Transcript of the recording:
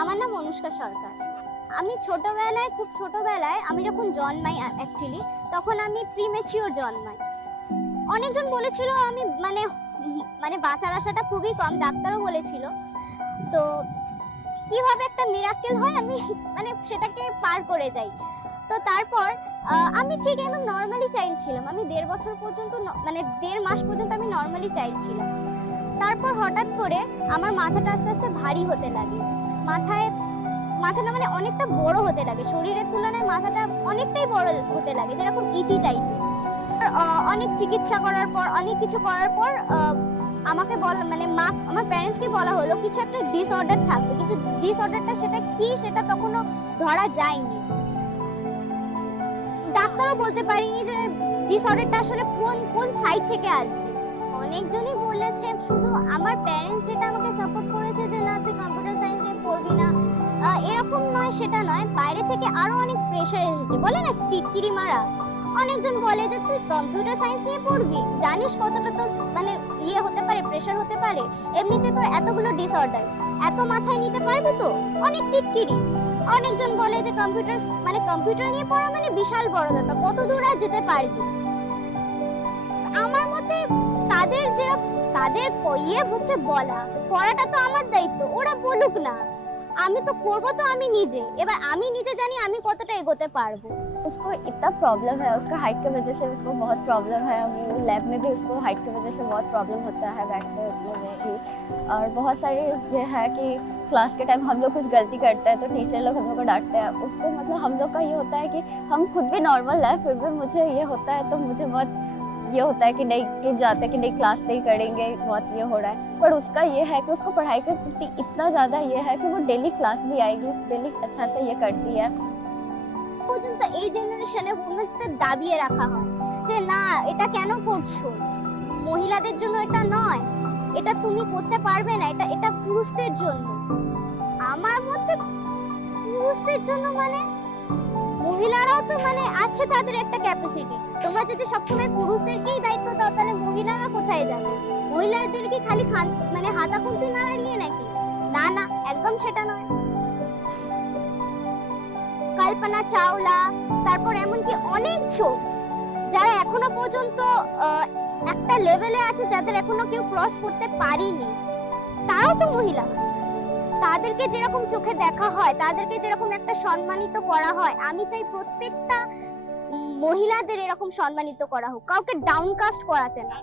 আমার নাম অনুষ্কা সরকার। আমি ছোটবেলায়, খুব ছোটবেলায় আমি যখন জন্মাই অ্যাকচুয়ালি, তখন আমি প্রিম্যাচিওর জন্মাই। অনেকজন বলেছিল আমি মানে বাঁচার আশাটা খুবই কম, ডাক্তারও বলেছিল। তো কিভাবে একটা মিরাকেল হয় আমি সেটাকে পার করে যাই। তো তারপর আমি ঠিক একদম নর্মালি চাইল্ড ছিলাম। আমি 1.5 বছর পর্যন্ত 1.5 মাস পর্যন্ত আমি নর্মালি চাইল্ড ছিলাম। তারপর হঠাৎ করে আমার মাথাটা আস্তে আস্তে ভারী হতে লাগে। মাথাটা অনেকটা বড় হতে লাগে, শরীরের তুলনায় মাথাটা অনেকটাই বড় হতে লাগে, যেরকম ইটি টাইপের। অনেক চিকিৎসা করার পর, অনেক কিছু করার পর আমাকে আমার প্যারেন্টসকে বলা হলো কিছু একটা ডিসঅর্ডার থাকবে, কিছু ডিসঅর্ডারটা সেটা কি সেটা তখনও ধরা যায়নি। ডাক্তারও বলতে পারিনি যে ডিসঅর্ডারটা আসলে কোন সাইড থেকে আসবে। অনেকজনই বলেছে, শুধু আমার প্যারেন্টস যেটা আমাকে সাপোর্ট করেছে যে না তুই কম্পিউটার সায়েন্স নিয়ে পড়বি না, এরকম নয়, সেটা নয়, বাইরে থেকে আরো অনেক প্রেশার এসেছে। বলে না টিটকিরি মারা, অনেকজন বলে যে তুই কম্পিউটার সায়েন্স নিয়ে পড়বি, জানিস কতটা তোর ইয়ে হতে পারে, প্রেশার হতে পারে, এমনিতে তোর এতগুলো ডিসঅর্ডার, এত মাথায় নিতে পারবি তো, অনেক টিটকিরি। অনেকজন বলে যে কম্পিউটার নিয়ে পড়া বিশাল বড় ব্যাপার, কত দূর আর যেতে পারবি। আমার মতে তাদের ইয়ে হচ্ছে বলা, পড়াটা তো আমার দায়িত্ব, ওরা বলুক না, আমি তো করবো তো আমি নিজে। এবার আমি নিজে জানি আমি কতটা এগোতে পারবো। उसको इतना प्रॉब्लम है, उसका हाइट की वजह से उसको बहुत प्रॉब्लम है। वो लैब में भी उसको हाइट की वजह से बहुत प्रॉब्लम होता है, बैठने उठने में भी। और बहुत सारे ये है कि क्लास के टाइम हम लोग कुछ गलती करते हैं तो टीचर लोग हम लोग को डांटते हैं। उसको हम लोग का ये होता है कि हम खुद भी नॉर्मल है, फिर भी मुझे ये होता है तो मुझे बहुत ये होता है कि नहीं, टूट जाते हैं कि नहीं क्लास नहीं करेंगे, बहुत ये हो रहा है। पर उसका ये है कि उसको पढ़ाई के प्रति इतना ज़्यादा ये है कि वो डेली क्लास भी आएगी, डेली अच्छा से ये करती है। পর্যন্ত এই জেনারেশনে উইমেন্সদের দাবিয়ে রাখা হয় যে না এটা কেন করছো, মহিলাদের জন্য এটা নয়, এটা তুমি করতে পারবে না, এটা পুরুষদের জন্য। আমার মতে পুরুষদের জন্য মহিলারাও তো আছে, তাদের একটা ক্যাপাসিটি। তোমরা যদি সবসময় পুরুষদেরকেই দায়িত্ব দাও তাহলে মহিলারা কোথায় যাবে? মহিলাদের কি খালি হাতা খুন্তি নাড়িয়ে নাকি? না না, একদম সেটা নয়। কল্পনা চাওলা, তারপর এমনকি অনেক ছোট যারা এখনো পর্যন্ত একটা লেভেলে আছে, যাদের এখনো কেউ ক্রস করতে পারিনি, তারাও তো মহিলা। তাদেরকে যেরকম চোখে দেখা হয়, তাদেরকে যেরকম একটা সম্মানিত করা হয়, আমি চাই প্রত্যেকটা মহিলাদের এরকম সম্মানিত করা হোক, কাউকে ডাউনকাস্ট করাতে না।